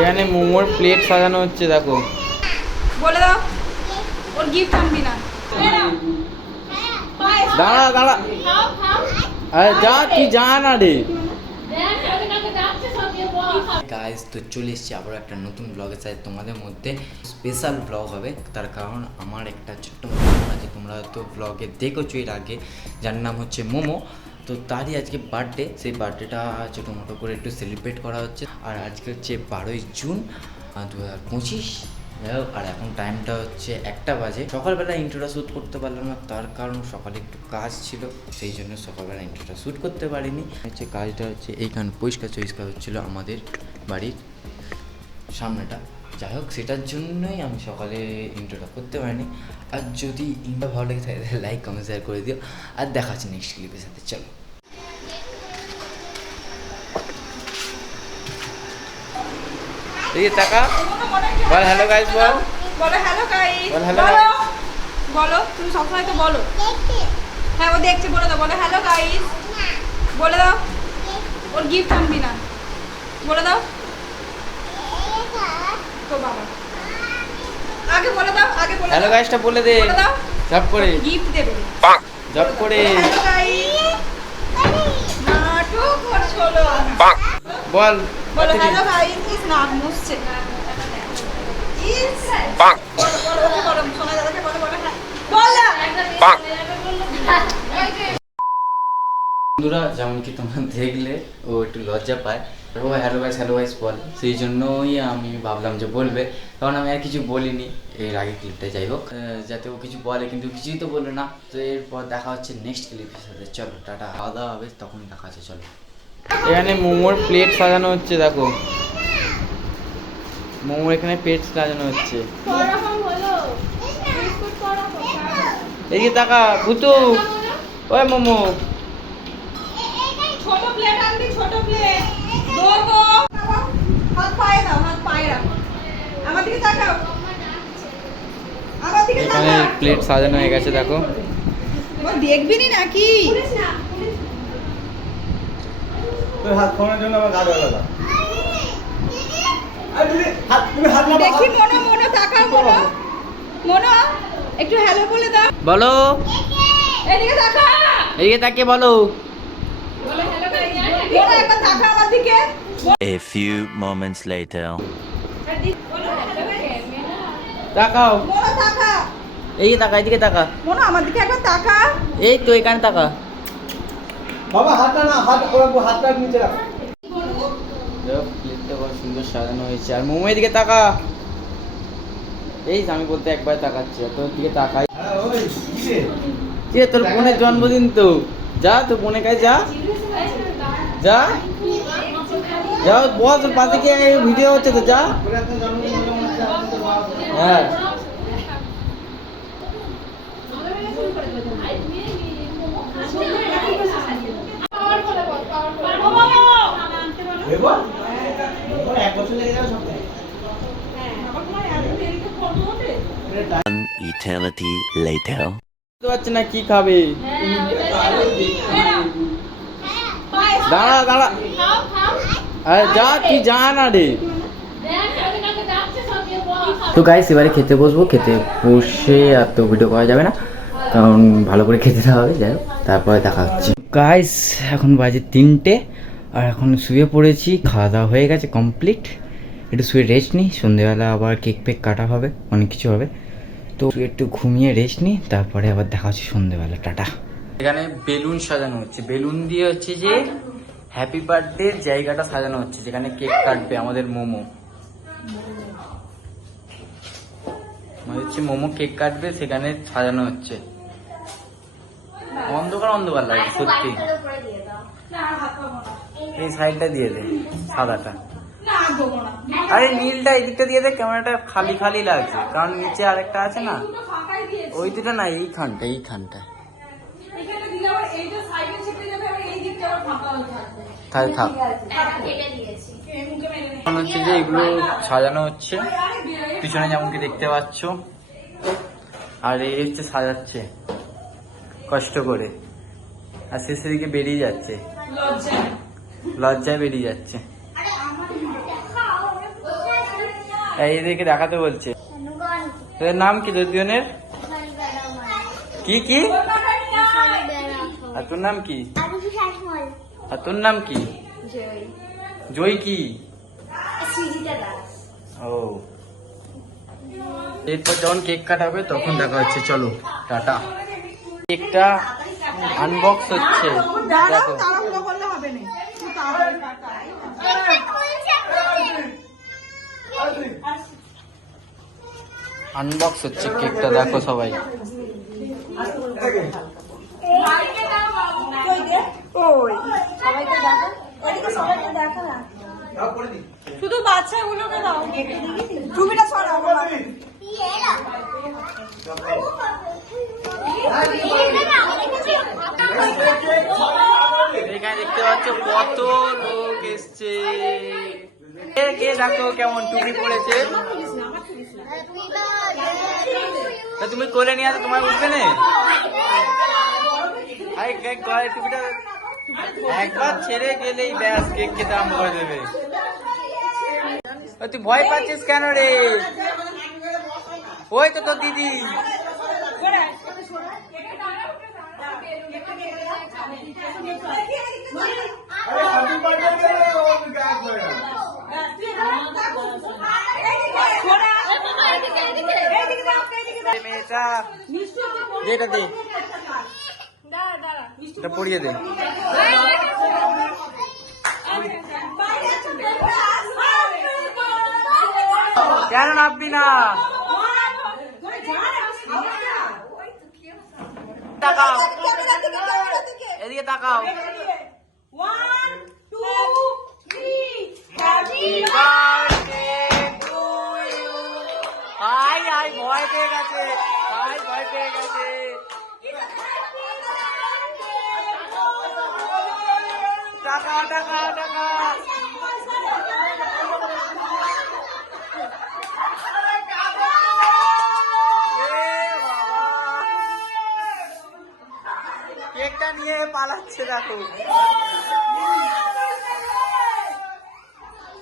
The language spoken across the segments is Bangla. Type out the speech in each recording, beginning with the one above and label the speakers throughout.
Speaker 1: এখানে মোমোর প্লেট সাজানো হচ্ছে দেখো।
Speaker 2: বলে দাও। ওর গিফট আনবি না।
Speaker 1: দাঁড়া দাঁড়া। আরে যা তুই যা না রে। গাইজ তো চলে এসেছি আবার একটা নতুন ব্লগের সাথে তোমাদের মধ্যে। স্পেশাল ব্লগ হবে তার কারণ আমার একটা ছোট্ট মতো আছে তোমরা হয়তো ব্লগে দেখেছ এর আগে। যার নাম হচ্ছে মোমো। তো তারই আজকে বার্থডে সেই বার্থডেটা ছোটো মোটো করে একটু সেলিব্রেট করা হচ্ছে। আর আজকে হচ্ছে বারোই জুন দু হাজার পঁচিশ। আর এখন টাইমটা হচ্ছে একটা বাজে। সকালবেলা ইন্ট্রোটা শ্যুট করতে পারলাম না, তার কারণ সকালে একটু কাজ ছিল, সেই জন্য সকালবেলা ইন্ট্রোটা শ্যুট করতে পারিনি। হচ্ছে কাজটা হচ্ছে এইখানে পরিষ্কার চরিষ্কার হচ্ছিল আমাদের বাড়ির সামনেটা। যাই হোক সেটার জন্যই আমি সকালে ইন্ট্রোটা করতে পারিনি। আর যদি ইন্টা ভালো লেগে থাকে তাহলে লাইক কমেন্ট শেয়ার করে দিও। আর দেখা হচ্ছে নেক্সট ক্লিপের সাথে চলো। এই টাকা। বল হ্যালো গাইস বল।
Speaker 2: বলো হ্যালো গাইস
Speaker 1: বল
Speaker 2: বলো। বলো তুমি সবসময় তো বলো। হ্যাঁ ও দেখছে বলে দাও। বলো হ্যালো গাইস বলে দাও। ওর গিফট আনবি না। বলে দাও। তো বাবা আগে বলে দাও আগে বলে
Speaker 1: হ্যালো গাইসটা বলে দে
Speaker 2: বলে দাও
Speaker 1: জব করে
Speaker 2: গিফট দেবে
Speaker 1: জব করে
Speaker 2: হ্যালো গাইস নাটক
Speaker 1: বল
Speaker 2: বলো হ্যালো গাইস নাক মুছছে ইস বলো বলো ওকে বলো সোনা দাদাকে বলো বলো হ্যাঁ বল না
Speaker 1: বন্ধুরা যেমন কি তোমরা দেখলে ও একটু লজ্জা পায় ও হ্যালো গাইস হ্যালো গাইস বল। সেই জন্যই আমি ভাবলাম যে বলবে। কারণ আমি আর কিছু বলিনি। এর আগে ক্লিপটা যাই হোক। যাতে ও কিছু বলে কিন্তু কিছুই তো বলল না। তো এরপর দেখা হচ্ছে নেক্সট ক্লিপের সাথে। চলো টাটা। খাওয়া দাওয়া হবে তখন দেখা হচ্ছে চলো। এখানে মোমোর প্লেট সাজানো হচ্ছে দেখো। মোমোর এখানে প্লেট সাজানো হচ্ছে। এদিকে তাকা ভুতু। ওই মোমো।
Speaker 2: ছোট প্লেট আনবি ছোট প্লেট দোবো হাত পায়ে দাও হাত পায়ে রাখো আমার দিকে তাকাও আমার দিকে
Speaker 1: এখানে
Speaker 2: তাকাও
Speaker 1: প্লেট সাজানো হয়ে গেছে দেখো।
Speaker 2: দেখবি নি নাকি? দেখি মনো মনো তাকাও মনো। মনো একটু হ্যালো বলে দাও।
Speaker 1: বলো।
Speaker 2: এদিকে তাকা
Speaker 1: এদিকে তাকে বলো।
Speaker 3: A few moments later.
Speaker 1: তাকাও।
Speaker 2: তাকা
Speaker 1: এদিকে তাকা এদিকে তাকা।
Speaker 2: মনো আমার দিকে একবার তাকা।
Speaker 1: এই তো এখানে তাকা।
Speaker 4: বাবা হাতটা না হাত ওরা হাতটা নিচে রাখো।
Speaker 1: প্লেটটা কত সুন্দর সাজানো হয়েছে। আর মোমো এদিকে তাকা। এই আমি বলতে একবার তাকাচ্ছি আর তোর দিকে তাকাই।
Speaker 4: হ্যাঁ
Speaker 1: কি তোর বোনের জন্মদিন তো। যা তোর বোনের কাছে যা। যা। যা বল তোর পাশে কি ভিডিও হচ্ছে তো যা। হ্যাঁ
Speaker 4: দেবো ওরা এক বছর লেগে যাবে সব
Speaker 3: One eternity later.
Speaker 1: বুঝতে পারছি না কি খাবে? দাঁড়া দাঁড়া। আরে যা তুই যা না রে তো গাইস এবারে খেতে বসবো খেতে বসে আর তো ভিডিও করা যাবে না কারণ ভালো করে খেতে হবে যাই হোক তারপরে দেখা হচ্ছে। গাইস এখন বাজে তিনটে আর এখন শুয়ে পড়েছি খাওয়া দাওয়া হয়ে গেছে কমপ্লিট একটু শুয়ে রেস্ট নিই সন্ধেবেলা আবার কেক ফেক কাটা হবে অনেক কিছু হবে। তো একটু ঘুমিয়ে রেস্ট নিই তারপরে আবার দেখা হচ্ছে সন্ধ্যেবেলা টাটা। এখানে বেলুন সাজানো হচ্ছে। বেলুন দিয়ে হচ্ছে যে হ্যাপি বার্থডে জায়গাটা সাজানো হচ্ছে, যেখানে কেক কাটবে আমাদের মোমো। মানে হচ্ছে মোমো কেক কাটবে, সেখানে সাজানো হচ্ছে। অন্ধকার অন্ধকার লাগে সত্যি। এই সাইডটা দিয়ে দে, সাদাটা। আরে নীলটা এদিকটা দিয়ে দে ক্যামেরাটা খালি খালি লাগছে। কারণ নিচে আরেকটা আছে না? ওই দুটো না এইখানটা এইখানটা
Speaker 2: হয়ে থাকবে।
Speaker 1: থাক। থাক।
Speaker 2: এই মুখে মেরে নে।
Speaker 1: এখন হচ্ছে যে এগুলো সাজানো হচ্ছে। পিছনে যেমন কি দেখতে পাচ্ছ। আর এই হচ্ছে সাজাচ্ছে। কষ্ট করে। আর শেষের দিকে বেরিয়ে যাচ্ছে। লজ্জায় বেরিয়ে যাচ্ছে। এই এদেরকে দেখাতে বলছে। তোদের নাম কি তোর দুজনের কি কি? আর তোর নাম কি? আর তোর নাম কি? জয় কি? ও। এরপর যখন কেক কাটাবে তখন দেখা হচ্ছে। চলো, টাটা। কেকটা আনবক্স হচ্ছে। দেখো
Speaker 2: তাড়াহুড়ো করলে হবে না তুই তাড়াহুড়ো
Speaker 1: আনবক্স হচ্ছে কেকটা দেখো সবাই।
Speaker 2: শুধু বাচ্চাগুলোকে দাও। টুপিটা সরাও
Speaker 1: এখানে দেখতে পাচ্ছ কত লোক এসছে। কে কে দেখো কেমন টুপি পড়েছে? তা তুমি কোলে নিয়ে আসো তোমার উঠবে একবার ছেড়ে গেলেই ব্যাস, কেক খেতে আরম্ভ করে দেবে। তুই ভয় পাচ্ছিস কেন রে? ওই তো তোর দিদি। মেয়েটা দে এটা দে এটা পড়িয়ে দে কেন নামবি না তাকাও এদিকে তাকাও Happy birthday টাকা টাকা টাকা কেকটা নিয়ে পালাচ্ছে দেখো।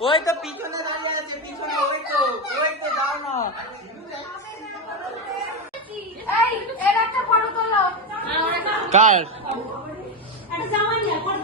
Speaker 1: ওই তো পিছনে দাঁড়িয়ে আছে পিছনে ওই তো ওই তো দাও না। কার?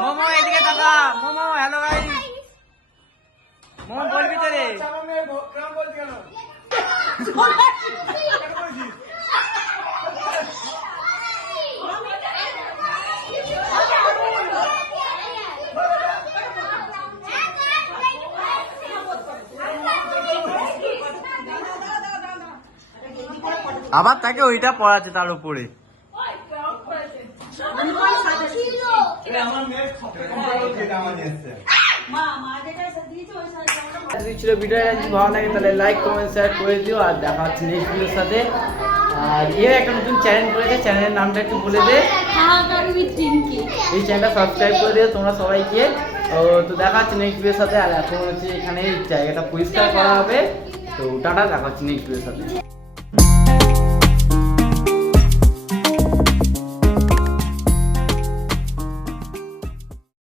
Speaker 1: মোমো এদিকে টাকা মোমো হ্যালো ভাই মোমো বলবি তো রে আবার তাকে ওইটা পড়াচ্ছে তার উপরে। ছিল ভিডিওটা যদি ভালো লাগে, তাহলে লাইক কমেন্ট শেয়ার করে দিও আর দেখা হচ্ছে নেক্সট ভিডিওর সাথে। আর ইয়ে একটা নতুন চ্যানেল করেছে চ্যানেলের নামটা একটু বলে দে। এই চ্যানেলটা সাবস্ক্রাইব করে দিও তোমরা সবাই গিয়ে তো দেখা হচ্ছে নেক্সট ভিডিওর সাথে। আর এখন হচ্ছে এখানে জায়গাটা পরিষ্কার করা হবে। তো টাটা, দেখা হচ্ছে নেক্সট ভিডিওর সাথে।